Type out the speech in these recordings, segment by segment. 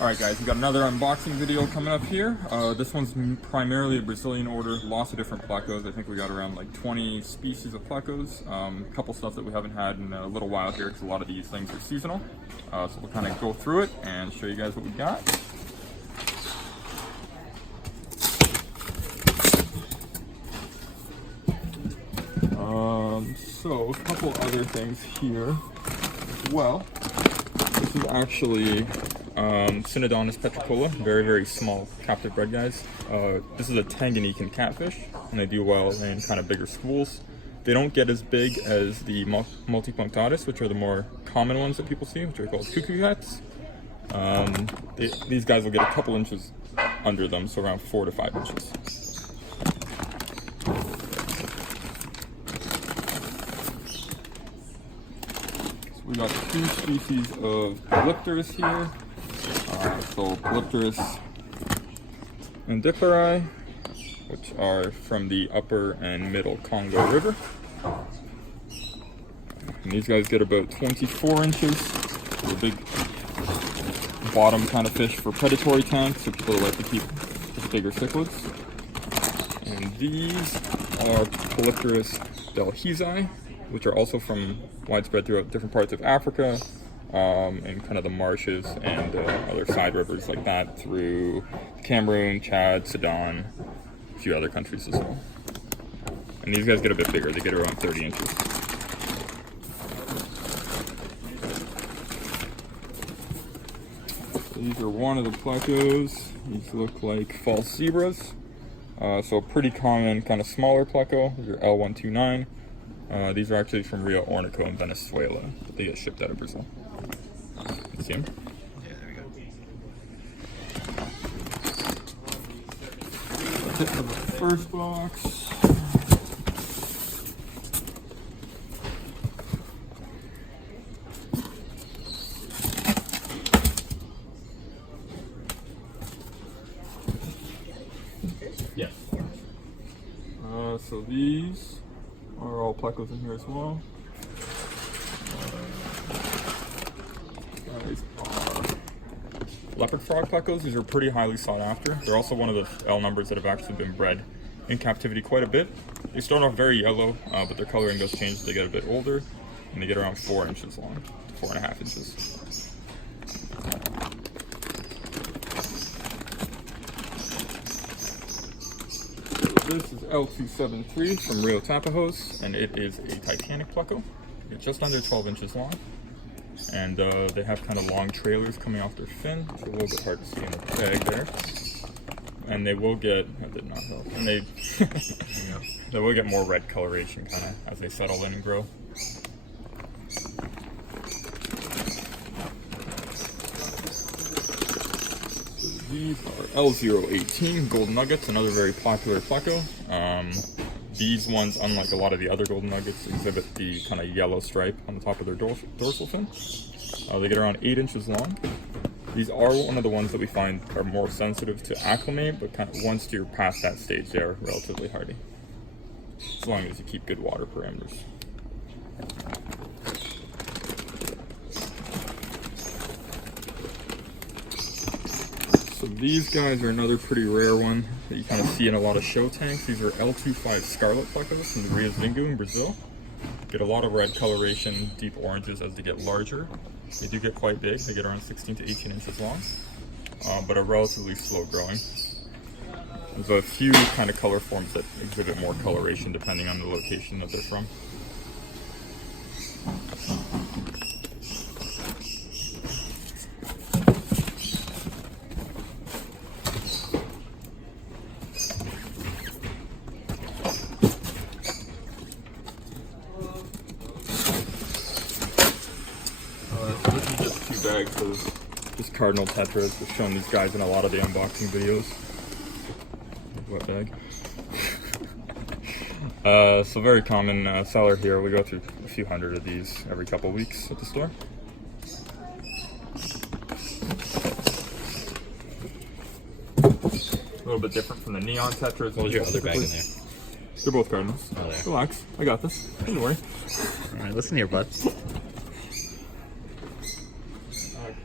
Alright guys, we got another unboxing video coming up here. This one's primarily a Brazilian order, lots of different plecos. I think we got around like 20 species of plecos. A couple stuff that we haven't had in a little while here because a lot of these things are seasonal. So we'll kind of go through it and show you guys what we got. So a couple other things here as well. This is actually Synodontis petricola, very small captive bred guys. This is a Tangan catfish, and they do well in kind of bigger schools. They don't get as big as the multipunctatus, which are the more common ones that people see, which are called cuckoo cats. These guys will get a couple inches under them, so around 4 to 5 inches. We got 2 species of Polypterus here. So Polypterus and Gitter, which are from the upper and middle Congo River. And these guys get about 24 inches. So a big bottom kind of fish for predatory tanks, so people like to keep bigger cichlids. And these are Polypterus delhizii, which are also widespread throughout different parts of Africa, and kind of the marshes and other side rivers like that through Cameroon, Chad, Sudan, a few other countries as well. And these guys get a bit bigger, they get around 30 inches. So these are one of the plecos. These look like false zebras. So pretty common, kind of smaller pleco. These are L129. These are actually from Rio Ornico in Venezuela, but they get shipped out of Brazil. You see them? Yeah, there we go. That's it for the first box. Yes. So these are all plecos in here as well. These are leopard frog plecos. These are pretty highly sought after. They're also one of the L numbers that have actually been bred in captivity quite a bit. They start off very yellow, but their coloring does change as they get a bit older, and they get around 4 inches long, 4.5 inches. This is L273 from Rio Tapajos, and it is a Titanic pleco. It's just under 12 inches long, and they have kind of long trailers coming off their fin. It's a little bit hard to see in the bag there. And they will get, that did not help, and they will get more red coloration kind of as they settle in and grow. These are L018 gold nuggets, another very popular pleco. These ones, unlike a lot of the other golden nuggets, exhibit the kind of yellow stripe on the top of their dorsal fin. They get around 8 inches long. These are one of the ones that we find are more sensitive to acclimate, but kind of once you're past that stage, they are relatively hardy, as long as you keep good water parameters. So these guys are another pretty rare one that you kind of see in a lot of show tanks. These are L25 Scarlet plecos from the Rio Zingu in Brazil. Get a lot of red coloration, deep oranges as they get larger. They do get quite big. They get around 16 to 18 inches long, but are relatively slow growing. There's a few kind of color forms that exhibit more coloration depending on the location that they're from. This is just 2 bags of just Cardinal tetras. We've shown these guys in a lot of the unboxing videos. Wet bag. So very common seller here. We go through a few hundred of these every couple weeks at the store. A little bit different from the neon tetras. What was your other bag in there? They're both Cardinals. Oh, there. Relax, I got this. Don't worry. Alright, listen here, bud.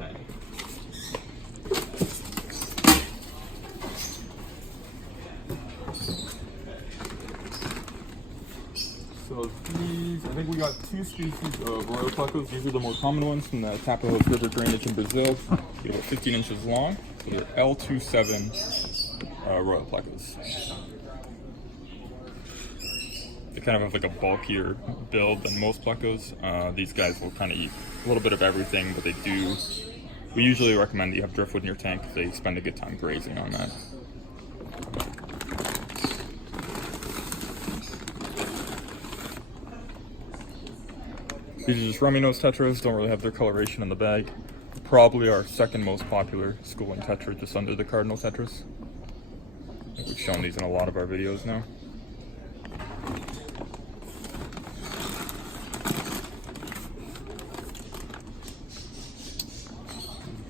Okay. we got two species of royal plecos. These are the more common ones from the Tapajos River drainage in Brazil. They're about 15 inches long. So they're L27 royal plecos. They kind of have like a bulkier build than most plecos. These guys will kind of eat a little bit of everything, but we usually recommend that you have driftwood in your tank if they spend a good time grazing on that. These are just rummy nose tetras, don't really have their coloration in the bag. Probably our second most popular schooling tetra, just under the Cardinal tetras. I think we've shown these in a lot of our videos now.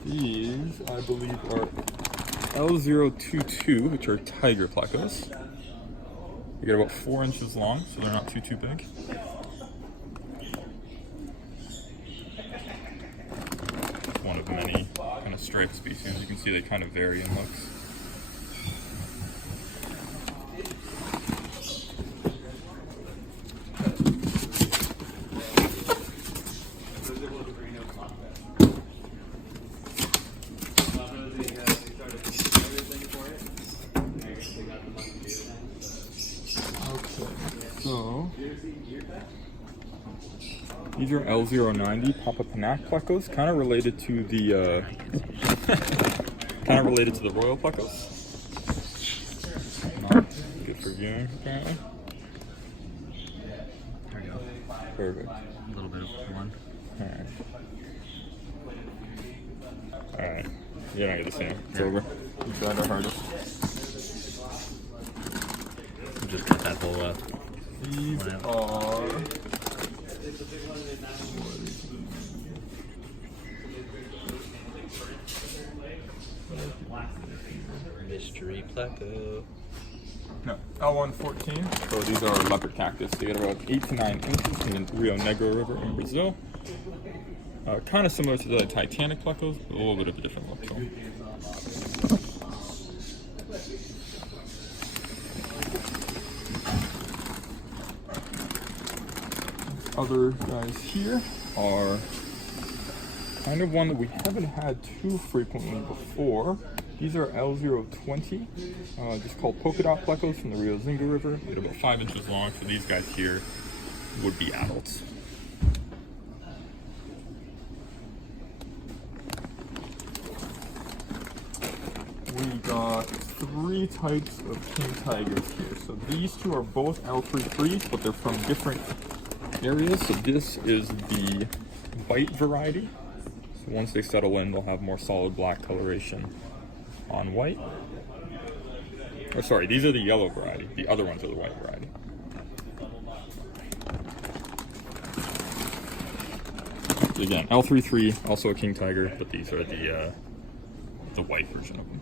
These, I believe, are L022, which are tiger plecos. They get about 4 inches long, so they're not too big. One of many kind of striped species. You can see they kind of vary in looks. So, these are L090 Papa Panac plecos, kind of related to the royal plecos. Not good for viewing, apparently. There we go. Perfect. A little bit of one. Alright. You're not gonna see him. It's over. We tried our hardest. We'll just cut that whole up. These are... Mystery pleco. No, L114. So these are leopard cactus. They get about 8 to 9 inches from the Rio Negro River in Brazil. Kind of similar to the Titanic plecos, but a little bit of a different look to them. Other guys here are kind of one that we haven't had too frequently before. These are L020, just called polka dot plecos from the Rio Zinga River. They're about 5 inches long, so these guys here would be adults. We got 3 types of king tigers here. So these two are both L33s, but they're from different areas. So this is the white variety. So once they settle in, they'll have more solid black coloration on white. Or sorry, these are the yellow variety. The other ones are the white variety. So again, L33, also a king tiger, but these are the white version of them.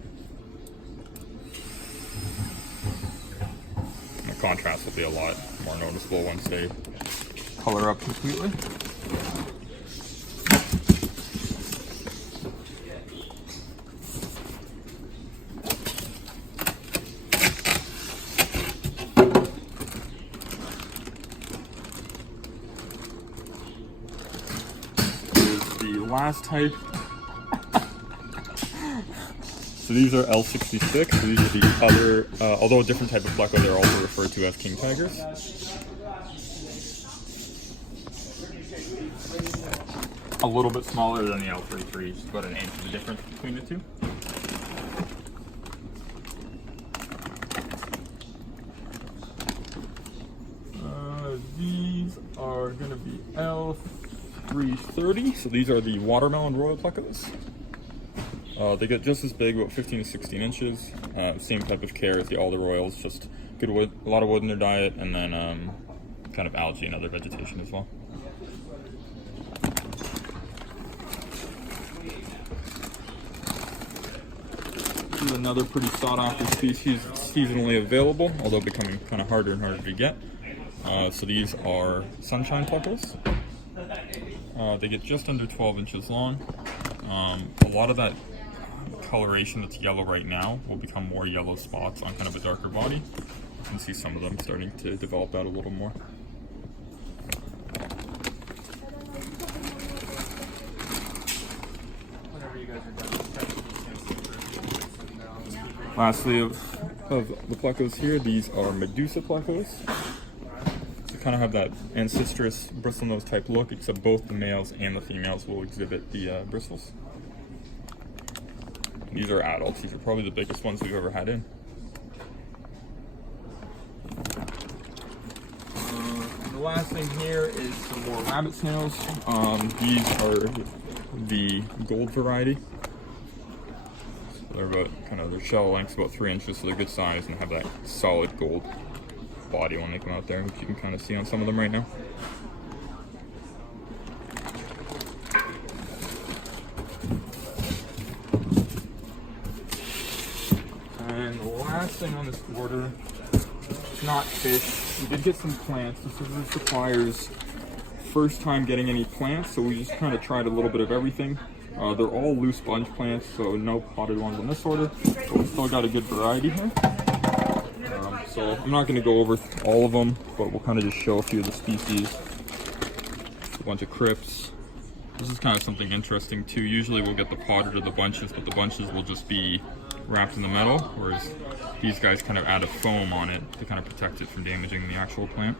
And the contrast will be a lot more noticeable once they color up completely. Last type. So these are L66. So these are the other, although a different type of pleco, they're also referred to as king tigers. A little bit smaller than the L33, just about an inch of the difference between the two. These are going to be L330, so these are the watermelon royal plecos. They get just as big, about 15 to 16 inches. Same type of care as the Other Royals, just good wood, a lot of wood in their diet, and then kind of algae and other vegetation as well. This is another pretty sought-after species, seasonally available, although becoming kind of harder and harder to get. So these are sunshine plecos. They get just under 12 inches long. A lot of that coloration that's yellow right now will become more yellow spots on kind of a darker body. You can see some of them starting to develop out a little more. Lastly, of the plecos here, these are Medusa plecos. They kind of have that ancestral bristle-nose type look, except both the males and the females will exhibit the bristles. These are adults. These are probably the biggest ones we've ever had in. The last thing here is some more rabbit snails. These are the gold variety. They're about their shell length's about 3 inches, so they're good size and have that solid gold body when they come out there, which you can kind of see on some of them right now. And the last thing on this order, it's not fish. We did get some plants. This is the supplier's first time getting any plants, so we just kind of tried a little bit of everything. They're all loose sponge plants, so no potted ones on this order, but we still got a good variety here. So I'm not going to go over all of them, but we'll kind of just show a few of the species. A bunch of crypts. This is kind of something interesting too. Usually we'll get the potted or the bunches, but the bunches will just be wrapped in the metal, whereas these guys kind of add a foam on it to kind of protect it from damaging the actual plant.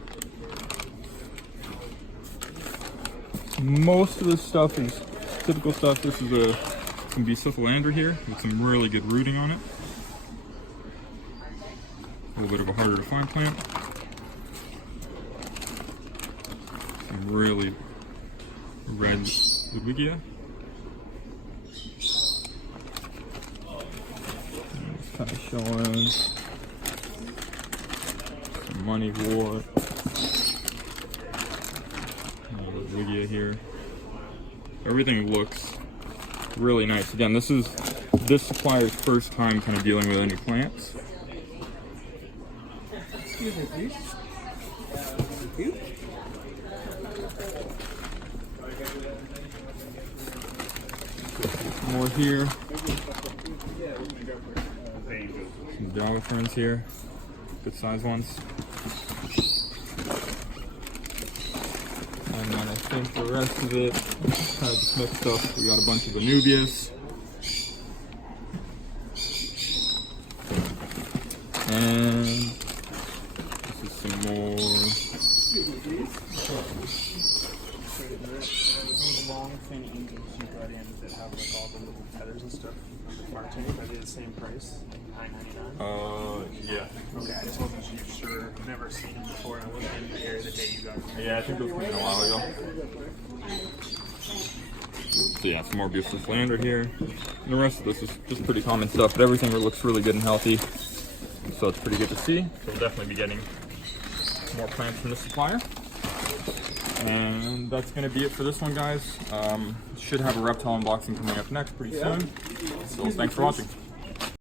Most of this stuff is typical stuff. This is some Bucephalandra here with some really good rooting on it. A little bit of a harder to find plant. Some really red Ludwigia. It's kind of showing some money wart. Ludwigia here. Everything looks really nice. Again, this is this supplier's first time kind of dealing with any plants. Excuse me, please. More here. Some Java ferns here. Good size ones. And then I think the rest of it kind of just mixed up. We got a bunch of Anubias. And this is some more. Those long, thin angels you brought in that have like all the little feathers and stuff on the far tank, are they the same price? $9.99? Yeah. Okay, I just wasn't sure. I've never seen them before, and I wasn't in the area the day you got them. Yeah, I think those came in a while ago. So yeah, some more Bucephalandra here. And the rest of this is just pretty common stuff, but everything looks really good and healthy. So it's pretty good to see. So we'll definitely be getting more plants from the supplier. And that's going to be it for this one, guys. Should have a reptile unboxing coming up next pretty soon. So thanks for watching.